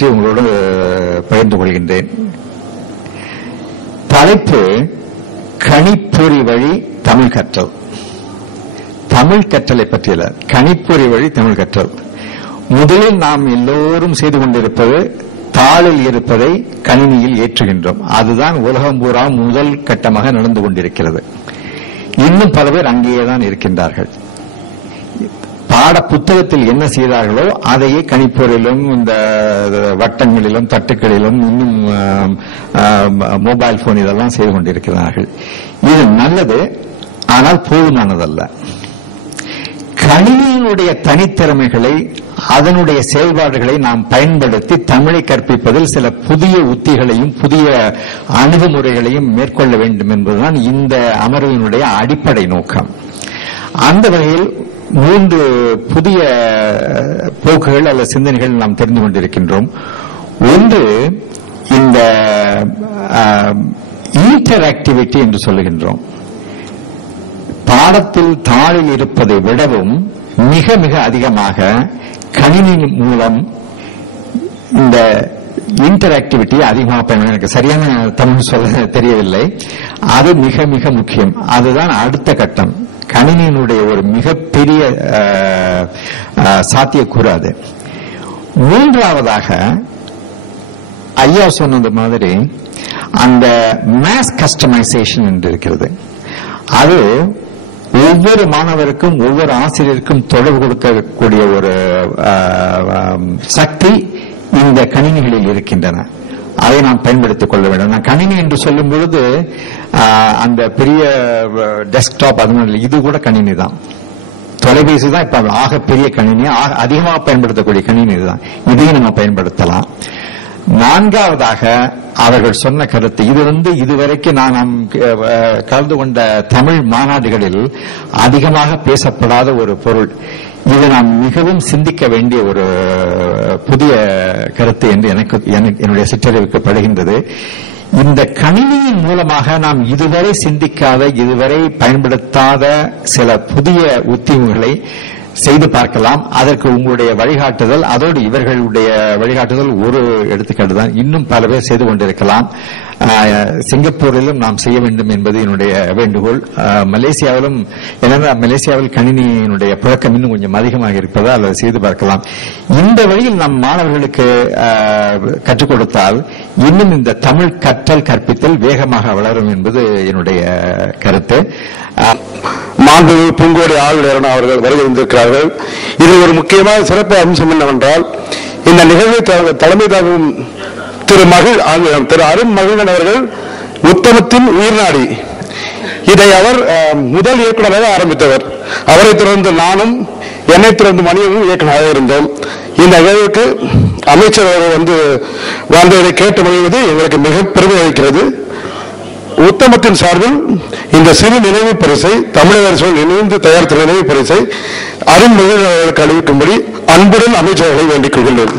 பற்றி உங்களோடு பகிர்ந்து கொள்கின்றேன். தலைப்பு கணிப்பொறி வழி தமிழ் கற்றல். தமிழ் கற்றலை பற்றியல கணிப்பொறி வழி தமிழ் கற்றல். முதலில் நாம் எல்லோரும் செய்து கொண்டிருப்பது தாளில் இருப்பதை கணினியில் ஏற்றுகின்றோம். அதுதான் உலகம் பூரா முதல் கட்டமாக நடந்து கொண்டிருக்கிறது. இன்னும் பல பேர் அங்கேயே தான் இருக்கின்றார்கள். பாட புத்தகத்தில் என்ன செய்தார்களோ அதையே கணிப்பொறிலும் இந்த வட்டங்களிலும் தட்டுக்களிலும் இன்னும் மொபைல் போன் இதெல்லாம் செய்து கொண்டிருக்கிறார்கள். இது நல்லது ஆனால் போதுமானதல்ல. கணினியினுடைய தனித்திறமைகளை அதனுடைய செயல்பாடுகளை நாம் பயன்படுத்தி தமிழை கற்பிப்பதில் சில புதிய உத்திகளையும் புதிய அணுகுமுறைகளையும் மேற்கொள்ள வேண்டும் என்பதுதான் இந்த அமர்வினுடைய அடிப்படை நோக்கம். அந்த வகையில் மூன்று புதிய போக்குகள் அல்லது சிந்தனைகள் நாம் தெரிந்து கொண்டிருக்கின்றோம். ஒன்று இந்த இன்டராக்டிவிட்டி என்று சொல்லுகின்றோம். பாடத்தில் தாளில் இருப்பதை விடவும் மிக மிக அதிகமாக கணினி மூலம் இந்த இன்டராக்டிவிட்டி அதிகமாக பயன்படும் எனக்கு சரியான தமிழ் சொல்ல தெரியவில்லை. அது மிக மிக முக்கியம். அதுதான் அடுத்த கட்டம். கணினியினுடைய ஒரு மிகப்பெரிய அஹ், அஹ், சாத்தியக்கூறு அது மூன்றாவதாக ஐயா சொன்னது மாதிரி அந்த மேஸ் கஸ்டமைசேஷன் என்று இருக்கிறது. அது ஒவ்வொரு மாணவருக்கும் ஒவ்வொரு ஆசிரியருக்கும் தொடர்பு கொடுக்கக்கூடிய ஒரு சக்தி இந்த கணினிகளில் இருக்கின்றன. அதை நாம் பயன்படுத்திக் கொள்ள வேண்டும். நான் கணினி என்று சொல்லும் பொழுது ஆஹ், அந்த பெரிய டெஸ்க்டாப் அது இது கூட கணினி தான். தொலைபேசி தான் இப்ப ஆக பெரிய கணினி. ஆக அதிகமாக பயன்படுத்தக்கூடிய கணினி இதுதான். இதையும் நம்ம பயன்படுத்தலாம். நான்காவதாக அவர்கள் சொன்ன கருத்து இது வந்து இதுவரைக்கும் நான் நாம் கலந்து கொண்ட தமிழ் மாநாடுகளில் அதிகமாக பேசப்படாத ஒரு பொருள். இது நாம் மிகவும் சிந்திக்க வேண்டிய ஒரு புதிய கருத்து என்று எனக்கு என்னுடைய சிற்றறிவுக்கு படுகின்றது. இந்த கணினியின் மூலமாக நாம் இதுவரை சிந்திக்காத இதுவரை பயன்படுத்தாத சில புதிய உத்திமுகளை செய்து பார்க்கலாம். அதற்கு உங்களுடைய வழிகாட்டுதல் அதோடு இவர்களுடைய வழிகாட்டுதல் ஒரு எடுத்துக்காட்டு தான் இன்னும் பல பேர் செய்து கொண்டிருக்கலாம். சிங்கப்பூரிலும் நாம் செய்ய வேண்டும் என்பது என்னுடைய வேண்டுகோள். மலேசியாவிலும் ஏன்னா மலேசியாவில் கணினியினுடைய புழக்கம் இன்னும் கொஞ்சம் அதிகமாக இருப்பதால் அதை செய்து பார்க்கலாம். இந்த வழியில் நம் மாணவர்களுக்கு கற்றுக் கொடுத்தால் இன்னும் இந்த தமிழ் கற்றல் கற்பித்தல் வேகமாக வளரும் என்பது என்னுடைய கருத்து. மாண்பு பூங்கோடி ஆளுநர் அவர்கள் வருகை வந்திருக்கிறார்கள் இது ஒரு முக்கியமான சிறப்பு அம்சம் என்னவென்றால் இந்த நிகழ்வை தலைமை தாங்கும் திரு மகிழ் திரு அருண் மகிழன் அவர்கள் உத்தமத்தின் உயிர்நாடி. இதை அவர் முதல் இயக்குநராக ஆரம்பித்தவர். அவரை தொடர்ந்து நானும் என்னை தொடர்ந்து மணியமும் இயக்குநராக இருந்தோம். இந்த நிகழ்வுக்கு அமைச்சர் அவர்கள் வந்து வாழ்ந்ததை கேட்டு மகிழ்வது எங்களுக்கு மிக பெருமை அளிக்கிறது. உத்தமத்தின் சார்பில் இந்த சிறு நினைவு பரிசை தமிழக அரசு இணைந்து தயாரித்த நினைவு பரிசை அருண் அவர்களுக்கு அறிவிக்கும்படி அன்புடன் அமைச்சர்களை வேண்டிக் கொள்கின்றேன்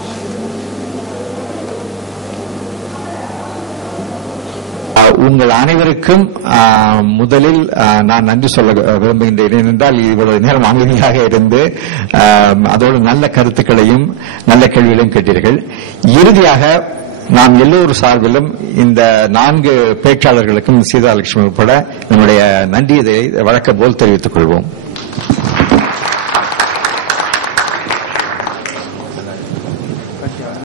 உங்கள் அனைவருக்கும் முதலில் நான் நன்றி சொல்ல விரும்புகின்றேன். ஏனென்றால் இவ்வளவு நேரம் அமைதியாக இருந்து அதோடு நல்ல கருத்துக்களையும் நல்ல கேள்விகளையும் கேட்டீர்கள். இறுதியாக நாம் எல்லோரும் சார்பிலும் இந்த நான்கு பேச்சாளர்களுக்கும் சீதாலட்சுமி உட்பட நம்முடைய நன்றியை வழக்க போல் தெரிவித்துக் கொள்வோம்.